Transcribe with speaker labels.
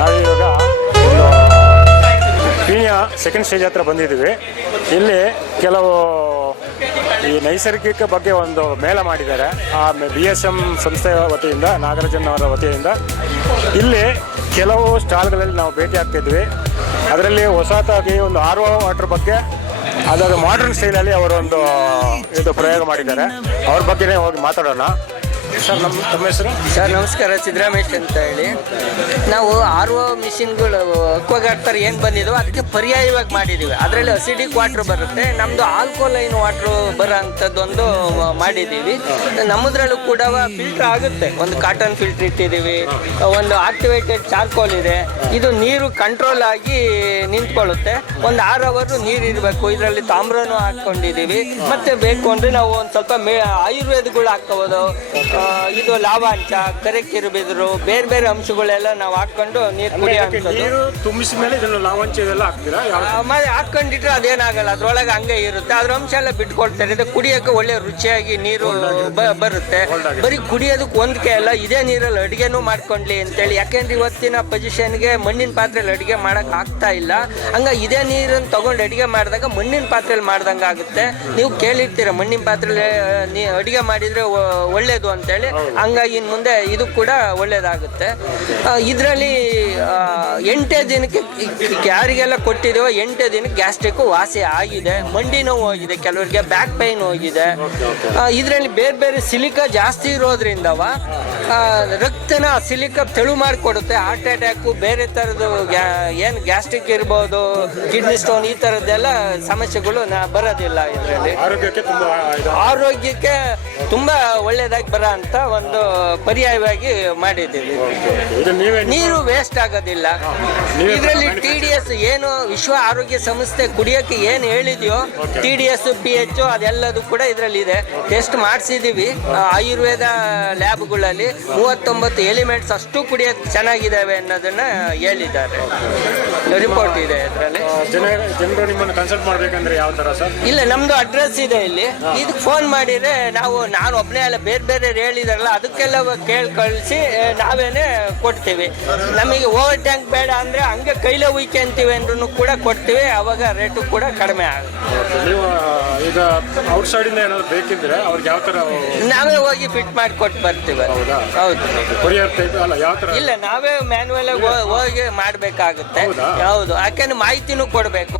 Speaker 1: ನಾವಿವಾಗ Peenya second stage ಹತ್ರ ಬಂದಿದ್ದೀವಿ. ಇಲ್ಲಿ ಕೆಲವು ಈ ನೈಸರ್ಗಿಕ ಬಗ್ಗೆ ಒಂದು ಮೇಳ ಮಾಡಿದ್ದಾರೆ. ಆ ಬಿ ಎಸ್ ಎಂ ಸಂಸ್ಥೆಯ ವತಿಯಿಂದ, ನಾಗರಾಜನ್ ಅವರ ವತಿಯಿಂದ. ಇಲ್ಲಿ ಕೆಲವು ಸ್ಟಾಲ್ಗಳಲ್ಲಿ ನಾವು ಭೇಟಿ ಆಗ್ತಿದ್ವಿ. ಅದರಲ್ಲಿ ಹೊಸತಾಗಿ ಒಂದು ಆರ್ ಓ ವಾಟರ್ ಬಗ್ಗೆ, ಅದರ ಮಾಡರ್ನ್ ಸ್ಟೈಲಲ್ಲಿ ಅವರೊಂದು ಇದು ಪ್ರಯೋಗ ಮಾಡಿದ್ದಾರೆ. ಅವ್ರ ಬಗ್ಗೆನೇ ಹೋಗಿ ಮಾತಾಡೋಣ. ಸರ್ ನಮ್ಮ ತಮ್ಮ ಹೆಸರು?
Speaker 2: ಸರ್ ನಮಸ್ಕಾರ ಸಿದ್ದರಾಮೇಶ್ ಅಂತ ಹೇಳಿ. ನಾವು ಆರ್ ಒ ಮಿಷಿನ್ಗಳು ಅಕ್ವಾಗಾರ್ಡ್ ಏನು ಬಂದಿದ್ವು? ಅದಕ್ಕೆ ಪರ್ಯಾಯವಾಗಿ ಮಾಡಿದ್ದೀವಿ ಅದರಲ್ಲಿ ಅಸಿಡಿಕ್ ವಾಟ್ರ್ ಬರುತ್ತೆ. ನಮ್ಮದು ಆಲ್ಕೋಲೈನ್ ವಾಟ್ರ್ ಬರೋ ಅಂಥದ್ದೊಂದು ಮಾಡಿದ್ದೀವಿ ನಮ್ಮದ್ರಲ್ಲೂ ಕೂಡ ಫಿಲ್ಟರ್ ಆಗುತ್ತೆ. ಒಂದು ಕಾಟನ್ ಫಿಲ್ಟರ್ ಇಟ್ಟಿದ್ದೀವಿ. ಒಂದು ಆಕ್ಟಿವೇಟೆಡ್ ಚಾರ್ಕೋಲ್ ಇದೆ. ಇದು ನೀರು ಕಂಟ್ರೋಲ್ ಆಗಿ ನಿಂತ್ಕೊಳ್ಳುತ್ತೆ. ಒಂದು ಆರು ಅವರು ನೀರು ಇರಬೇಕು. ಇದರಲ್ಲಿ ತಾಮ್ರನೂ ಹಾಕ್ಕೊಂಡಿದ್ದೀವಿ ಮತ್ತೆ ಬೇಕು ಅಂದರೆ ನಾವು ಒಂದು ಸ್ವಲ್ಪ ಮೇ, ಆಯುರ್ವೇದಗಳು ಹಾಕ್ಕೋಬೋದು ಇದು ಲಾಭಾಂಶ ಕರೆ ಕಿರುಬಿದ್ರು ಬೇರೆ ಬೇರೆ ಅಂಶಗಳೆಲ್ಲ ನಾವು ಹಾಕ್ಕೊಂಡು ನೀರು
Speaker 1: ಕುಡಿಯೋದು ತುಂಬಿಸಿದ ಮೇಲೆ ಇದನ್ನು ಲಾವಂಚ ಇದೆಲ್ಲ ಹಾಕ್ತೀರಾ ಯಾವ
Speaker 2: ಆಮೇಲೆ ಹಾಕೊಂಡಿಟ್ರೆ ಅದೇನಾಗಲ್ಲ ಅದ್ರೊಳಗೆ ಹಂಗೆ ಇರುತ್ತೆ. ಅದ್ರ ಅಂಶ ಎಲ್ಲ ಬಿಟ್ಕೊಳ್ತಾರೆ ಇದು ಕುಡಿಯೋಕೆ ಒಳ್ಳೆ ರುಚಿಯಾಗಿ ನೀರು ಬ- ಬರುತ್ತೆ. ಬರೀ ಕುಡಿಯೋದಕ್ಕೆ ಒಂದಕ್ಕೆ ಅಲ್ಲ ಇದೇ ನೀರಲ್ಲಿ ಅಡುಗೆನೂ ಮಾಡ್ಕೊಂಡ್ಲಿ ಅಂತೇಳಿ. ಯಾಕೆಂದ್ರೆ ಇವತ್ತಿನ ಪೊಸಿಷನ್ಗೆ ಮಣ್ಣಿನ ಪಾತ್ರೆಯಲ್ಲಿ ಅಡುಗೆ ಮಾಡಕ್ ಆಗ್ತಾ ಇಲ್ಲ. ಹಂಗ ಇದೇ ನೀರನ್ನು ತಗೊಂಡು ಅಡುಗೆ ಮಾಡಿದಾಗ ಮಣ್ಣಿನ ಪಾತ್ರೆಯಲ್ಲಿ ಮಾಡ್ದಂಗೆ ಆಗುತ್ತೆ. ನೀವು ಕೇಳಿರ್ತೀರ ಮಣ್ಣಿನ ಪಾತ್ರೆಯಲ್ಲಿ ನೀ ಅಡುಗೆ ಮಾಡಿದರೆ ಒಳ್ಳೇದು ಅಂತೇಳಿ. ಹಂಗಾಗಿ ಇನ್ನು ಮುಂದೆ ಇದು ಕೂಡ ಒಳ್ಳೇದಾಗುತ್ತೆ. ಇದರಲ್ಲಿ ಎಂಟೇ ದಿನಕ್ಕೆ ಯಾರಿಗೆಲ್ಲ ಕೊಟ್ಟಿದೆಯೋ ಎಂಟು ದಿನಕ್ಕೆ ಗ್ಯಾಸ್ಟ್ರಿಕ್ ವಾಸಿ ಆಗಿದೆ ಮಂಡಿ ನೋವು ಹೋಗಿದೆ ಕೆಲವರಿಗೆ ಬ್ಯಾಕ್ ಪೈನ್ ಹೋಗಿದೆ. ಇದರಲ್ಲಿ ಬೇರೆ ಬೇರೆ ಸಿಲಿಕಾ ಜಾಸ್ತಿ ಇರೋದ್ರಿಂದವ ರಕ್ತನ ಸಿಲಿಕಾ ತೆಳು ಮಾಡಿಕೊಡುತ್ತೆ. ಹಾರ್ಟ್ ಅಟ್ಯಾಕು ಬೇರೆ ಥರದ್ದು ಏನು ಗ್ಯಾಸ್ಟ್ರಿಕ್ ಇರ್ಬೋದು ಕಿಡ್ನಿ ಸ್ಟೋನ್ ಈ ಥರದ್ದೆಲ್ಲ ಸಮಸ್ಯೆಗಳು ನಾ ಬರೋದಿಲ್ಲ ಇದರಲ್ಲಿ.
Speaker 1: ಆರೋಗ್ಯಕ್ಕೆ ತುಂಬಾ
Speaker 2: ಒಳ್ಳೇದಾಗಿ ಬರೋ ಅಂತ ಒಂದು ಪರ್ಯಾಯವಾಗಿ ಮಾಡಿದ್ದೀವಿ.
Speaker 1: ಇದು ನೀವೇ
Speaker 2: ನೀರು ವೇಸ್ಟ್ ಆಗೋದಿಲ್ಲ. ಇದರಲ್ಲಿ ಟಿ ಡಿ ಎಸ್ ಏನು ವಿಶ್ವ ಆರೋಗ್ಯ ಸಂಸ್ಥೆ ಕುಡಿಯೋಕೆ ಏನು ಹೇಳಿದೆಯೋ T D S P H ಅದೆಲ್ಲದು ಕೂಡ ಇದರಲ್ಲಿ ಇದೆ ಟೆಸ್ಟ್ ಮಾಡಿಸಿದ್ದೀವಿ ಆಯುರ್ವೇದ ಲ್ಯಾಬ್ಗಳಲ್ಲಿ ಮೂವತ್ತೊಂಬತ್ತು ಎಲಿಮೆಂಟ್ಸ್ ಅಷ್ಟು ಕುಡಿಯೋಕೆ ಚೆನ್ನಾಗಿದ್ದಾವೆ ಅನ್ನೋದನ್ನ ಹೇಳಿದ್ದಾರೆ. ರಿಪೋರ್ಟ್ ಇದೆ ಇದರಲ್ಲಿ.
Speaker 1: ಆ, ಜನ ಜನರು ನಿಮ್ಮನ್ನು ಕನ್ಸಲ್ಟ್ ಮಾಡ್ಬೇಕಂದ್ರೆ ಯಾವ ತರ ಸರ್?
Speaker 2: ಇಲ್ಲ ನಮ್ದು ಅಡ್ರೆಸ್ ಇದೆ ಇಲ್ಲಿ. ಇದಕ್ಕೆ ಫೋನ್ ಮಾಡಿದ್ರೆ ನಾವು ನಾನು ಒಬ್ಬನೇ ಅಲ್ಲ ಬೇರೆ ಬೇರೆ ಹೇಳಿದಾರಲ್ಲ ಅದಕ್ಕೆಲ್ಲ ಕೇಳಿ ಕಳಿಸಿ ನಾವೇನೆ ಕೊಡ್ತೀವಿ. ನಮಗೆ ಓವರ್ ಟ್ಯಾಂಕ್ ಬೇಡ ಅಂದ್ರೆ ಹಂಗೆ ಕೈಲೇ ಉಯ್ಕೊಂತೀವಿ ಅಂದ್ರೂ ಕೂಡ ಕೊಡ್ತೀವಿ ಅವಾಗ ರೇಟು ಕೂಡ ಕಡಿಮೆ ಆಗುತ್ತೆ.
Speaker 1: ನೀವು ಈಗ ಔಟ್ ಏನಾದ್ರು ಬೇಕಿದ್ರೆ ಅವ್ರಿಗೆ ಯಾವ
Speaker 2: ನಾವೇ ಹೋಗಿ ಫಿಟ್ ಮಾಡಿ ಕೊಟ್ಟು ಬರ್ತೀವಿ.
Speaker 1: ಹೌದಾ?
Speaker 2: ಹೌದು.
Speaker 1: ಕೊರಿಯರ್ ಟೈಪ್ ಅಲ್ಲ ಯಾವ ತರ
Speaker 2: ಇಲ್ಲ ನಾವೇ ಮ್ಯಾನ್ಯಲ್ ಹೋಗಿ ಮಾಡಬೇಕಾಗುತ್ತೆ. ಹೌದು ಯಾಕೆಂದ್ರೆ ಮಾಹಿತಿನೂ ಕೊಡಬೇಕು.